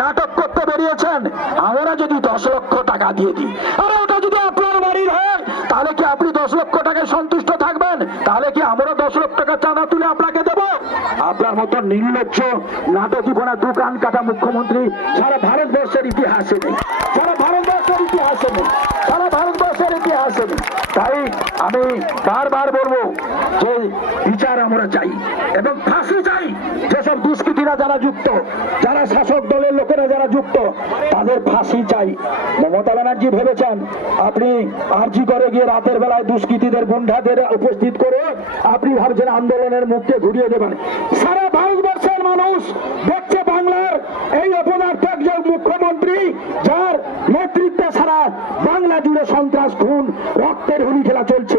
নাটক করতে বেরিয়েছেন, আমরা যদি দশ লক্ষ টাকা দিয়ে দিই, আরে ওটা যদি আপনার বাড়ির হয়, তাহলে কি আপনি দশ লক্ষ টাকায় সন্তুষ্ট থাকবেন? তাহলে কি আমরা দশ লক্ষ টাকা চাঁদা তুলে আপনাকে দেব? আপনার মতো নির্লজ্জ নাটকীপনা দোকান কাটা মুখ্যমন্ত্রী, সারা ভারতবর্ষের ইতিহাসে নেই, সারা ভারতবর্ষের ইতিহাসে নেই। ভারতবর্ষের তাই আমি বারবার বলব যে বিচার আমরা চাই এবং ফাঁসি চাই যেসব দুষ্কৃতীরা যারা যুক্ত, যারা শাসক দলের লোকেরা যারা যুক্ত, তাদের ফাঁসি চাই। মমতা ব্যানার্জি ভেবেছেন, আপনি আর্জি করে গিয়ে রাতের বেলায় দুষ্কৃতীদের গুন্ডাদের উপস্থিত করে আপনি ভাবছেন আন্দোলনের মুখকে ঘুরিয়ে দেবেন। সারা ভারতবর্ষের মানুষ দেখছে বাংলার এই অপদার্থ একজন মুখ্যমন্ত্রী, যার জুড়ে সন্ত্রাস খুন রক্তের হুলি খেলা চলছে।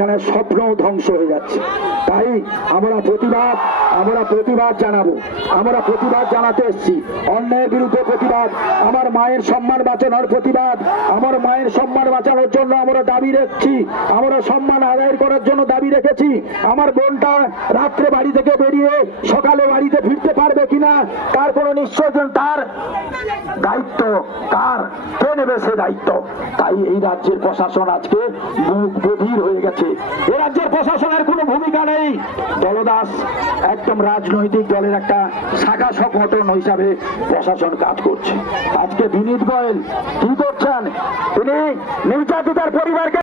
সেখানে স্বপ্ন ধ্বংস হয়ে যাচ্ছে। তাই আমরা প্রতিবাদ আমরা প্রতিবাদ জানাব। আমরা প্রতিবাদ জানাতে এসেছি। অন্যায়ের বিরুদ্ধে প্রতিবাদ, আমার মায়ের সম্মান বাঁচানোর প্রতিবাদ, আমার মায়ের সম্মান বাঁচানোর জন্য আমরা দাবি রেখেছি, আমরা সম্মান আদায় করার জন্য দাবি রেখেছি। আমার বোনটা রাত্রে বাড়ি থেকে বেরিয়ে সকালে বাড়িতে ফিরতে পারবে কিনা, তার কোনো নিশ্চয় তার দায়িত্ব, তার কে নেবে সে দায়িত্ব। তাই এই রাজ্যের প্রশাসন আজকে মুখ বধির হয়ে গেছে। এই রাজ্যের প্রশাসনের কোনো ভূমিকা নেই। দলদাস একদম রাজনৈতিক দলের একটা শাখা সংগঠন হিসাবে প্রশাসন কাজ করছে। আজকে বিনীত গোয়েল কি করছেন? তিনি নির্যাতিতার পরিবারকে